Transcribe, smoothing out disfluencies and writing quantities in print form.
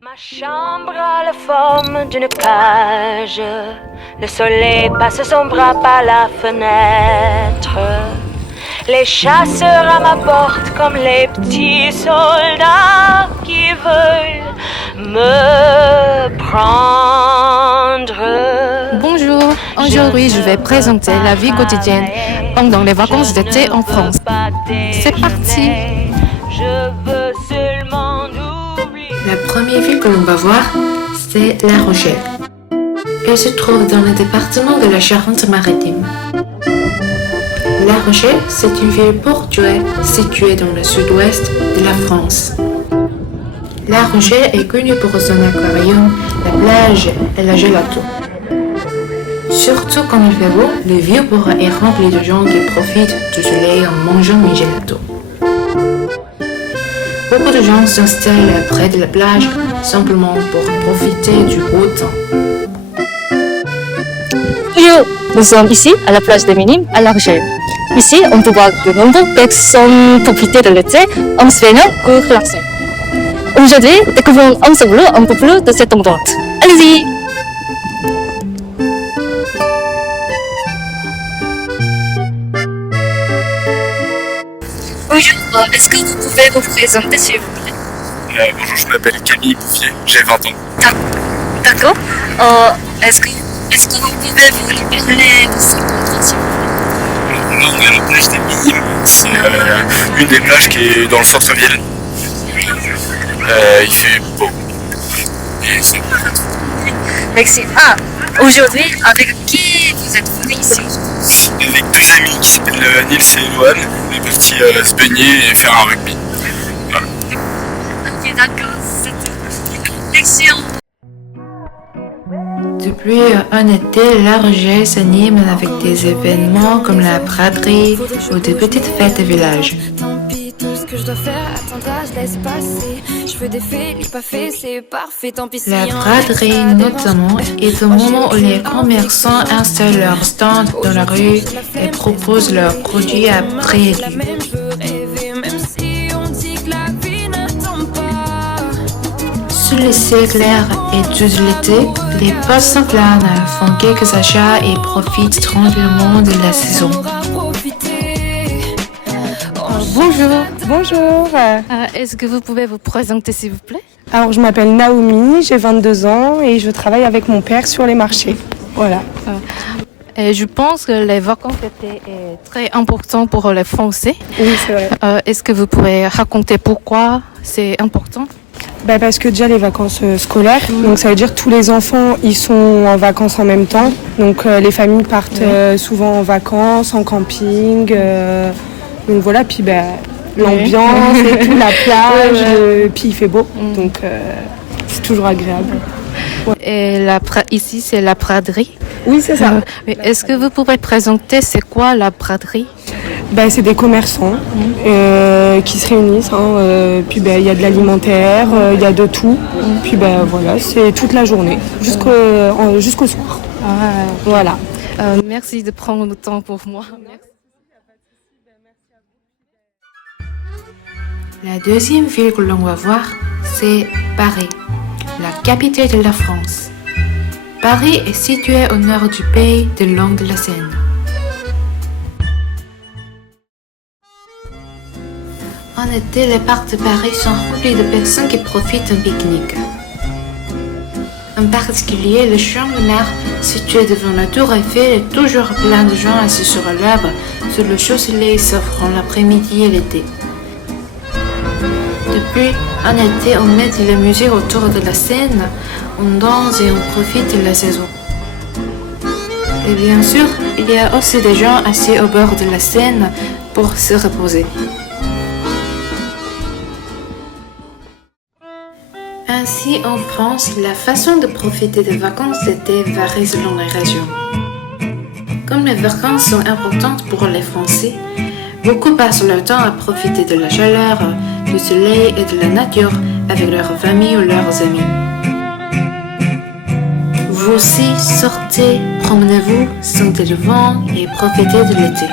Ma chambre a la forme d'une cage. Le soleil passe son bras par la fenêtre. Les chasseurs à ma porte comme les petits soldats qui veulent me prendre. Bonjour, aujourd'hui je vais présenter la vie quotidienne pendant les vacances d'été en France. C'est parti! Je veux seulement oublier. La première ville que l'on va voir, c'est La Rochelle. Elle se trouve dans le département de la Charente-Maritime. La Rochelle, c'est une ville portuaire située dans le sud-ouest de la France. La Rochelle est connue pour son aquarium, la plage et la gelato. Surtout quand il fait beau, le vieux port est rempli de gens qui profitent du soleil en mangeant une gelato. Beaucoup de gens s'installent près de la plage simplement pour profiter du beau temps. Bonjour, nous sommes ici à la plage des Minimes à La Rochelle. Ici, on peut voir de nombreuses personnes profiter de l'été en se baignant ou relaxant. Aujourd'hui, découvrons ensemble un peu plus de cet endroit. Allez-y! Bonjour, est-ce que vous pouvez vous présenter s'il vous plaît? Bonjour, je m'appelle Camille Bouffier, j'ai 20 ans. D'accord. Est-ce que vous pouvez vous libérer de cet endroit s'il vous plaît? Nous, on est à la plage des Minimes, c'est une des plages qui est dans le centre-ville. Il fait beau. Et c'est... Merci. Aujourd'hui, avec qui vous êtes venu ici? Avec deux amis qui s'appellent Nils et Lohan, on est partis se baigner et faire un rugby. Voilà. Ok, d'accord, c'était excellent. Depuis un été, La Rochelle s'anime avec des événements comme la braderie ou de petites fêtes de village. La braderie, notamment, est au moment où les commerçants installent leurs stands dans la rue et proposent leurs produits à prix réduit. Sous le ciel clair et tout l'été, les passants flânent, font quelques achats et profitent tranquillement de la saison. Bonjour. Est-ce que vous pouvez vous présenter s'il vous plaît? Alors, je m'appelle Naomi, j'ai 22 ans et je travaille avec mon père sur les marchés. Voilà. Et je pense que les vacances étaient très importantes pour les Français. Oui, c'est vrai. Est-ce que vous pouvez raconter pourquoi c'est important? Parce que déjà les vacances scolaires, donc ça veut dire que tous les enfants ils sont en vacances en même temps. Donc les familles partent souvent en vacances, en camping. Donc voilà, puis l'ambiance et tout, la plage, puis il fait beau. Donc c'est toujours agréable. Ouais. Et ici c'est la braderie. Oui, c'est ça. Est-ce que vous pouvez présenter c'est quoi la braderie? C'est des commerçants qui se réunissent. Puis il y a de l'alimentaire, il y a de tout. Puis voilà, c'est toute la journée jusqu'au soir. Voilà. Merci de prendre le temps pour moi. Merci. La deuxième ville que l'on va voir, c'est Paris, la capitale de la France. Paris est située au nord du pays, de long de la Seine. En été, les parcs de Paris sont remplis de personnes qui profitent d'un pique-nique. En particulier, le Champ de Mars, situé devant la Tour Eiffel, est toujours plein de gens assis sur l'arbre, sous le chaud soleil s'offrant l'après-midi et l'été. Depuis, en été, on met de la musique autour de la scène, on danse et on profite de la saison. Et bien sûr, il y a aussi des gens assis au bord de la Seine pour se reposer. Ainsi, en France, la façon de profiter des vacances d'été varie selon les régions. Comme les vacances sont importantes pour les Français, beaucoup passent leur temps à profiter de la chaleur, du soleil et de la nature avec leurs familles ou leurs amis. Vous aussi, sortez, promenez-vous, sentez le vent et profitez de l'été.